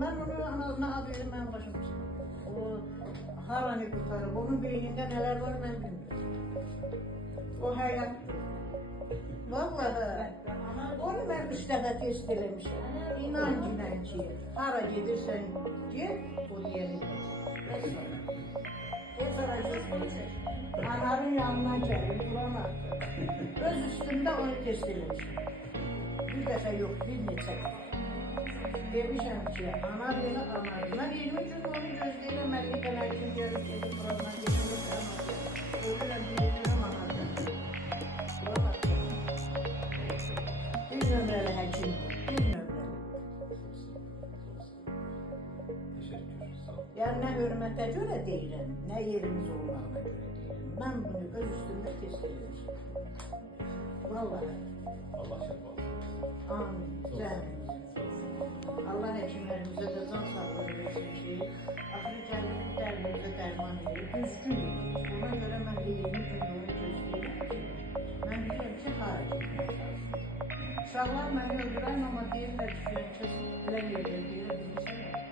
Ben onu anasına haberim ben başımışım. O haranı kurtarıp onun beyninde neler var ben bilmiyorum. O hayattır. Vallahi onu ben 3 dəfə test eləmişim. İnan ki, hara gedirsən get, o diyəni get. Heç ara getməyəcək. Ananın yanına gəlir, duran artıq. Öz üstümdə onu test eləmişim. Bir dəfə yox, bir neçə dəfə. Demişəm ki, ana beni anadır. Mən 20 gün onu gözləyirəm, Məlikən həkim gəlib gedir, burandan gedirəm. Ölürəm, deyirəm anadır. Duran artıq. Bir nömrəli həkimdir, bir nömrəli. Yəni, nə hörmətə görə deyirəm, nə yerimiz olmağına görə deyirəm. Mən bunu öz üstümdə test edmişim. Vallahi. Allah şəfa olsun. Amin. Zəhmət. Allah həkimlərimizə də can sağlığı versin ki, axırı gəlir, dərdimizə dərman edir, düzgün edir. Ona görə mən 20 gün yolu gözləyirəm ki, mən bilirəm ki, hara getmək lazım. Uşaqlar məni öldürən, amma deyirlər ki, filan kəs filan yerdə deyirlər, bilirsən.